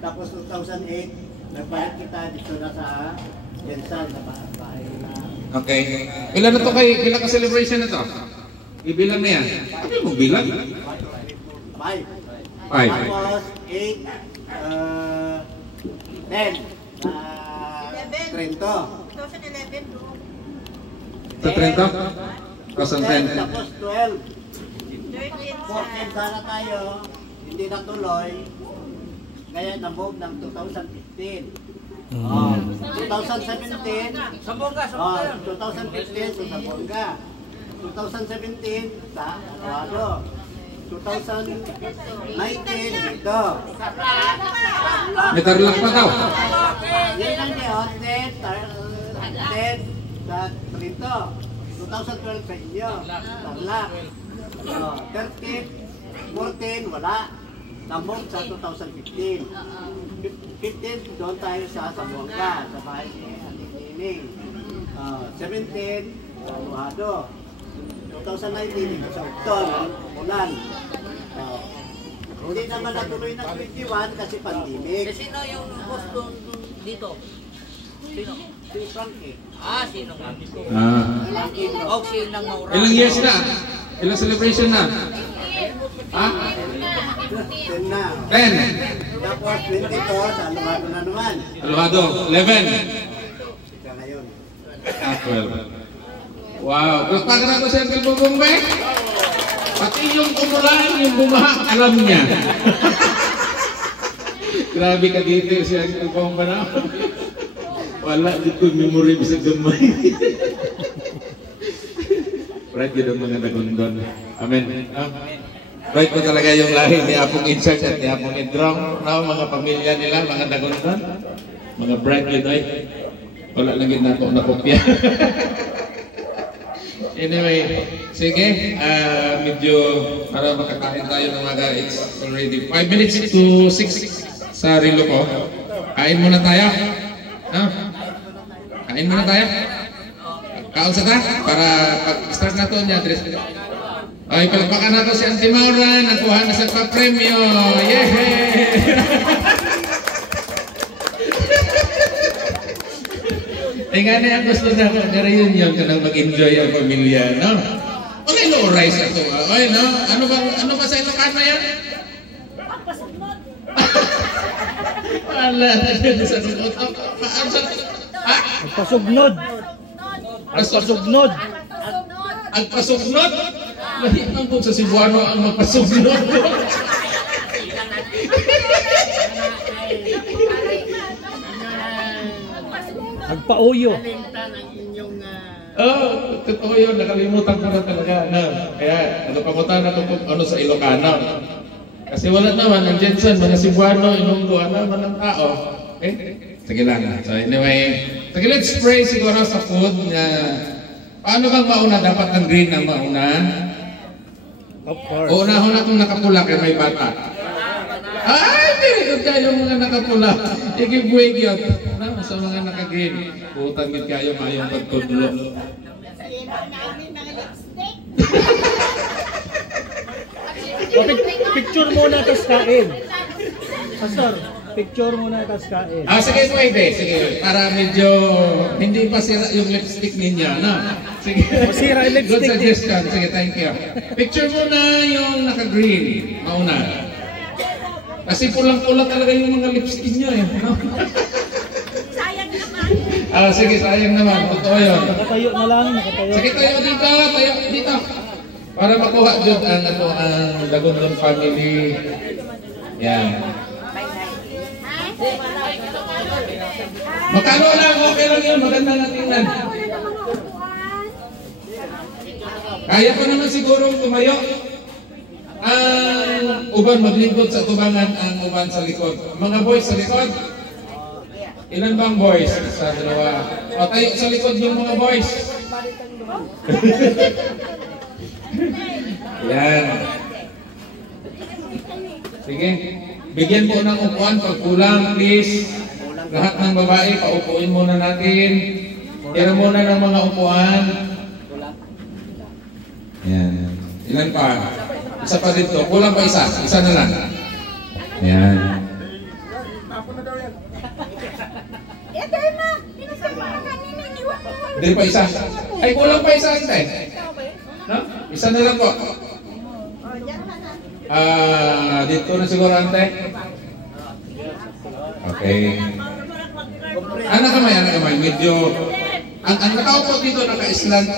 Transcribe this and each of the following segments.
Tapos 2008, nagbayad kita dito na sa Jensan, sa bahay na. Okay. Ilan na to ilan ka celebration na to? Ibilang na yan. Ano yung bilang? 5. 5. Tapos 8, 10. Trento. 2011 bro. Sa Trento? 2010. Tapos 12. 14 sana tayo, hindi natuloy. Kaya na-move ng 2015. 2017, Sa Bongga. 2015 sa Bongga. 2017 sa Alwado. 2019 dito. May tarlak pa daw. Yan lang yun, 10 sa Trento. 2012 sa inyo, Tarlac. 13, 14, wala. Na-move sa 2015. 15, doon tayo sa Zamboanga, sa bahay ni Ating Nining. 17, sa Luhado. 2019, sa Ukton, Ulan. Hindi naman natuloy ng 21 kasi pandemic. Sino yung boss doon dito? Sino? Si Frankie. Sino nga? Frankie, no? O, sinang maura. Ilang years na? Ilang celebration na? 10 na. 10. Tapos 22 sa Alvado na naman. Alvado, 11. Ika ngayon. 12. Wow. Palakpakan nato si Uncle Bubong Be. Pati yung umulan, yung bumaha, alam niya. Grabe ka dito si Uncle Bubong ba na? Wala dito memory bisag gamay. Right yun ang mga nagundon. Amen. Right po talaga yung lahi ni Apong Insert at ni Apong Idrong. Mga pamilya nila, mga nagundon. Mga bright yun ay. Wala lang yun na ako nakopya. Anyway, sige. Medyo para makakain tayo ng mga it's already 5 minutes to 6 sa relo ko. Kain muna tayo. Kain muna tayo. Kaon sa ta? Para pag-start na ito niya, address. Ay, palakpakan na ito si Auntie Maura. Nakuha na sa pa-premyo. Yehey! Ay nga na ang gusto na reunion ka nang mag-enjoy ang pamilya, no? Okay, no rice ito. Ay, no? Ano ba sa Ilocano yan? Wala na dyan sa sukotok. Agpasugnod. Agpasugnod. Agpasugnod? Mahimang po sa Cebuano ang magpasugnod. Agpauyo. Totoo yun. Nakalimutan ko na talaga. Kaya, nagapangutan na ito kung ano sa Ilocano. Kasi wala naman, ang Jensen, mga Cebuano, Ilonggo, ano naman ang tao. Sige lang. So anyway, sige, let's pray siguro sa food na paano bang mauna? Dapat ang green ang mauna? Of course. Una-una kung nakapula kay may bata. Ay, hindi kayo mga nakapula. Ikibuwig yun. Sa mga nakagreen. Butang yun kayo mayong pagtudlo. Picture muna tas kain. Pastor, picture muna tas kain. Sige, pwede. Sige, para medyo hindi pa sira yung lipstick ninyo, no? Sige. Masira yung lipstick. Good suggestion. Sige, thank you. Picture muna yung naka-green. Mauna. Kasi pulang-pula talaga yung mga lipstick nyo eh. No? Sayang naman. Sige, sayang naman. Totoo yun. Nakatayo na lang, nakatayo. Sige, tayo dito. Para makuha dyan ang Dagundong family. Yan. Magkano lang, okay lang yun. Maganda na tingnan. Kaya ko naman siguro tumayo. Ang uban maglingkod sa tubangan, ang uban sa likod. Mga boys sa likod. Ilan bang boys? Sa dalawa. O tayo sa likod yung mga boys. Yan. Sige. Bigyan po ng upuan pag kulang, please. Lahat ng babae, paupuin muna natin. Tira muna ng mga upuan. Yan. Ilan pa? Isa pa dito. Kulang pa isa. Isa na lang. Ayan. Ito na. Pinasama ka kanina. Iwan mo. Hindi pa isa. Ay, kulang pa isa, ante. No? Isa na lang po. Dito na siguro, ante. Okay. Anak kamay. Medyo, ang nakaupo dito, naka-island.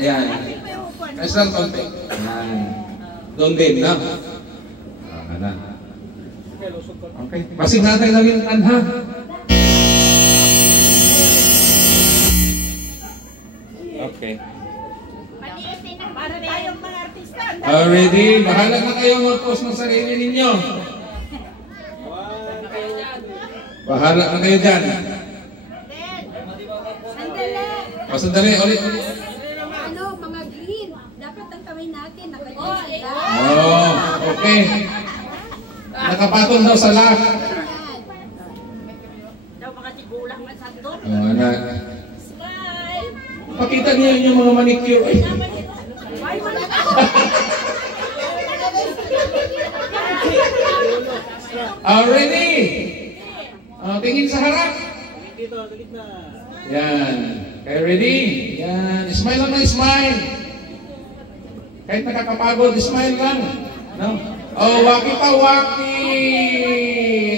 Ayan. Naka-island konti. Ayan. Doon din, no? Ayan. Okay. Pasig natin lang yung tanha. Okay. Para tayong mga artista. Already, bahala na kayo mag-post ng sarili ninyo. Bahala na kayo dyan. Sandali. O, sandali, ulit. Ano, mga green. Dapat ang tawin natin. Nakalimutan. Oh, okay. Nakapatong daw sa lahat. Daw mga tigulang na santo. Oh, anak. Smile. Pakita niyo yung mga manicure. Ay. Why wala ka? Already. Tingin sa harap. Dito, sa gitna. Yan. Okay, ready? Yan. Smile lang na smile. Kahit nakakapagod, smile lang. No? Oh, waki pa, waki.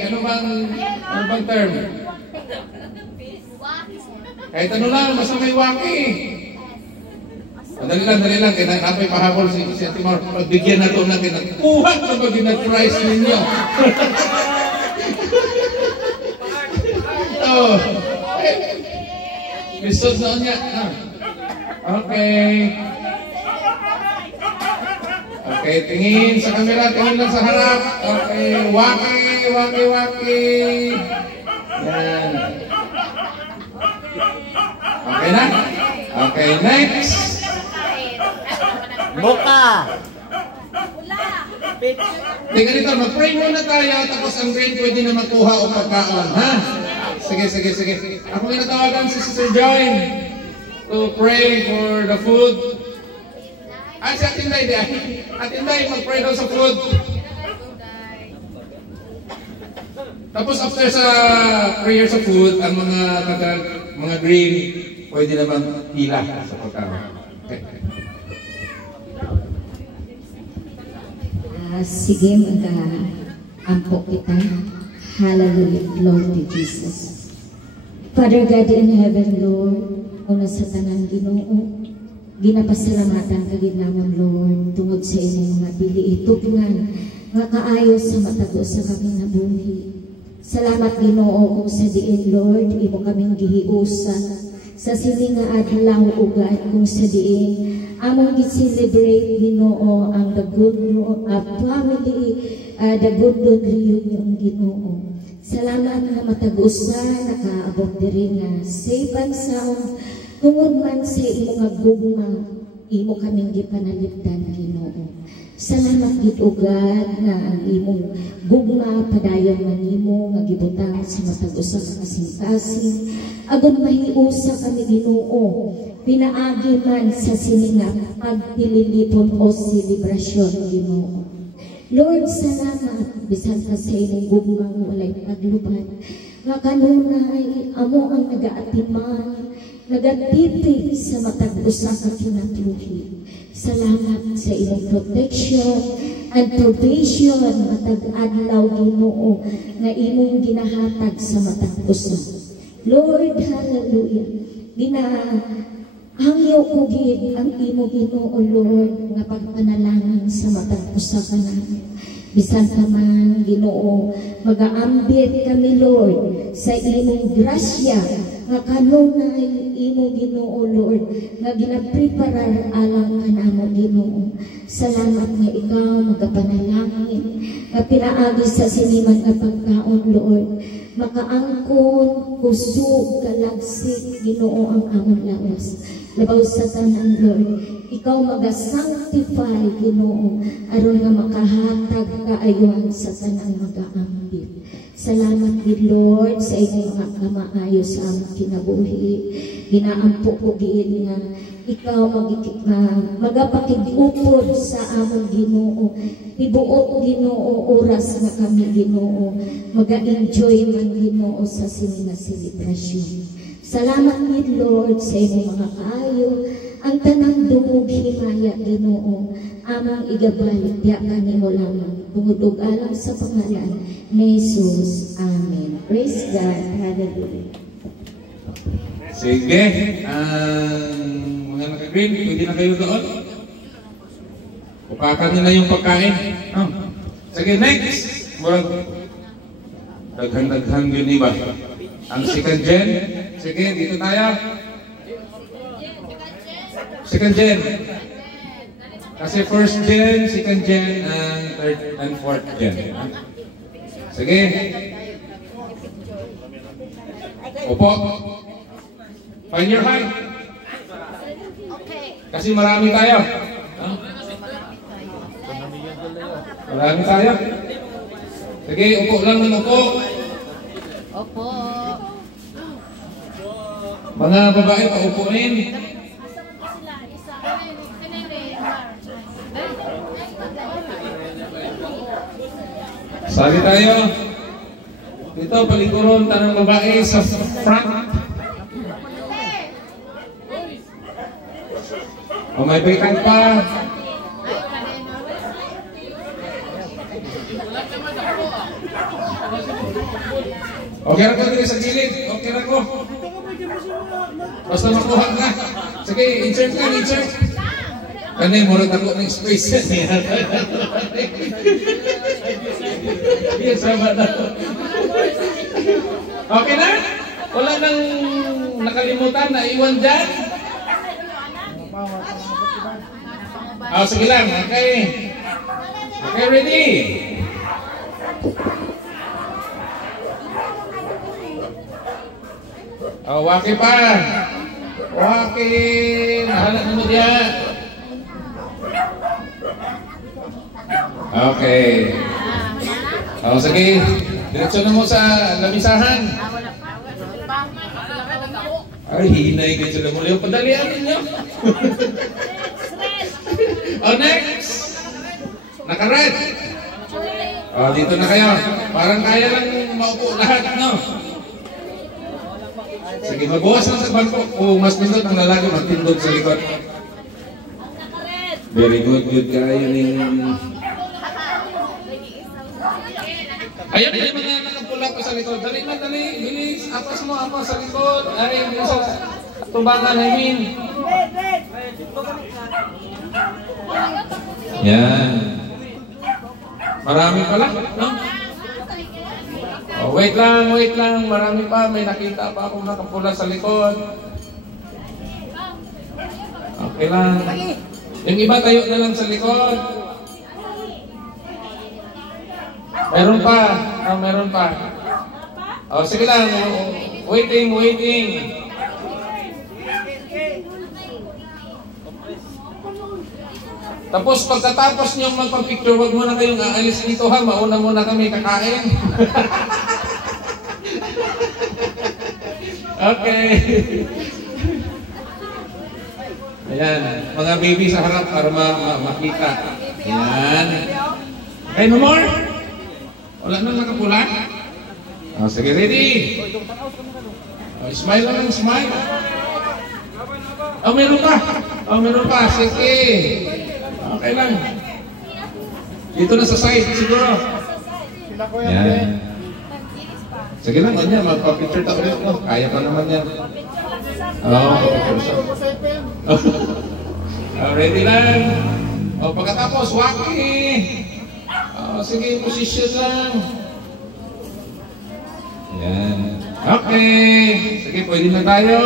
Ano bang term? Kahit ano lang, basta may waki. Dali lang. Kaya napoy pahabol si Timor. Pagbigyan na ito natin. Kuha na ba ginag-price ninyo? Ito. Lisod na niya. Okay. Okay, tingin sa camera. Tingin lang sa harap. Okay. Waki. Yan. Okay na? Okay, next. Boka! Tingnan nito, mag-pray muna tayo, tapos ang grade pwede na makuha o pagkaon, ha? Sige. Ako tinatawagan si Sister Joy to pray for the food. Si Atinday, mag-pray daw sa food. Tapos after sa prayer sa food, ang mga green, pwede naman hila sa pagkaon. Okay. Sige, mag-ampo kita. Hallelujah, Lord to Jesus. Father God in heaven, Lord, una sa tanang Ginoo, ginapasalamatan ka ginamon, Lord, tungod sa inyong mga bili itugnan, nga kaayo sa matago sa kami na buhi. Salamat, Ginoo, kung sa diin, Lord, imo kaming gihiusa sa siling nga adlaw ugad kung sa diin among gi-celebrate, Ginoo, ang the good family, the good reunion, Ginoo. Salamat nga matag-usa nakaabot diri nga safe and sound tungod man sa imo nga gugma, imo kaming gipanalipdan, Ginoo. Salamat gid ugad nga ang imong gugma padayon man imo nga gibutang sa matag-usa ka kasing-kasing agon mahiusa kami, Ginoo, pinaagi man sa sininga pagtililipon o selebrasyon, Ginoo. Lord, salamat bisan ka sa imong gugma nga walay paglubat nga kanunay amo ang nagaatiman nagatipig sa matag-usa ka kinabuhi. Salamat sa imong protection and provision matag-adlaw, Ginoo, nga imong ginahatag sa matag-usa. Lord, hallelujah. Hangyo ko gid ang imo, Ginoo, Lord, nga pagpanalangin sa matag-usa ka namin. Bisan ka man, Ginoo, mag-aambit kami, Lord, sa imong grasya nga kanunay imo, Ginoo, Lord, nga ginapreparar alang ka namo, Ginoo. Salamat nga ikaw magapanalangin nga pinaagi sa siniman nga pagkaon, Lord. Makaangkon, kusog, kalagsik, Ginoo, ang among lawas. Labaw sa tanan, Lord, ikaw mag-sanctify, Ginoo, aron nga makahatag kaayuan sa tanang mag-aambit. Salamat, gid Lord, sa inyong mga kamaayo sa among kinabuhi. Ginaampo ko gid nga ikaw magapakig-upod sa among Ginoo. Ibuot Ginoo oras nga kami Ginoo. Maga-enjoy man Ginoo sa sini nga selebrasyon. Salamat ni Lord sa imong mga kaayo. Ang tanang dungog himaya Ginoo. Amang igabalik diya kanimo lamang. Tungod og alam sa pangalan ni Jesus. Amen. Praise God. Hallelujah. Sige. Mga naka-green, pwede na kayo doon. Upakan nyo na yung pagkain. Sige, next. Murag. Daghan-daghan yun iba. Ang second gen. Sige, dito tayo. Second gen. Kasi first gen, second gen, and third and fourth gen. Sige. Upo. Find your height. Kasi marami tayo. Marami tayo. Sige, upo lang ng upo. Opo. Mga babae, paupuin. Sali tayo. Dito, palikuron, tanang babae sa front. O may vacant pa. Okay na ko dito sa gilid. Okay na ko. Basta makuha ka. Sige, insert ka, insert. Kanay, murag ako ng space. Yes, sama na. Okay na? Wala nang nakalimutan na iwan dyan? Sige lang. Okay. Okay, ready? Waki pa. Waki. Mahalat mo diyan. Okay. Sige. Direksyon mo sa lamisahan. Ay, hinay ka sila muli. Padalian ninyo. Next. Naka-red. Dito na kayo. Parang kaya lang maupo lahat, no? Sige, magbukas lang sa bangko. Kung mas pindot ang lalaki, magpindot sa likod. Very good, good kayo ni... Ayun, yung mga nakapula ko sa likod. Dali na, dali. Bilis. Apas mo, apas sa likod. Ay, bilis sa tumbangan, I mean. Yan. Marami pala, no? Wait lang. Marami pa. May nakita pa akong nakapula sa likod. Okay lang. Yung iba tayo na lang sa likod. Meron pa. Meron pa. Sige lang. Waiting. Tapos pagkatapos niyong magpapicture, wag muna kayong aalis dito ha. Mauna muna kami kakain. Okay. Ayan. Mga baby sa harap para makita. Ayan. Okay, no more? Wala nang nakapula? Sige, ready? Smile lang, smile. Meron pa. Sige. Okay lang. Dito na sa side, siguro. Yan. Sige lang, ganyan. Magpa-picture tayo ulit. Kaya pa naman yan. Ready lang. Pagkatapos, waki. Sige, position lang. Yan. Okay. Sige, pwede na tayo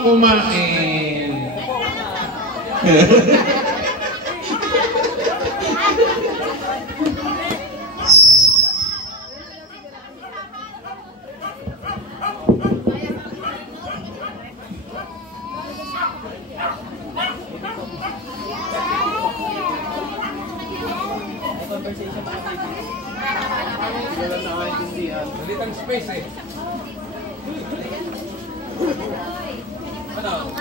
kumain. Dalitang space eh. Ano?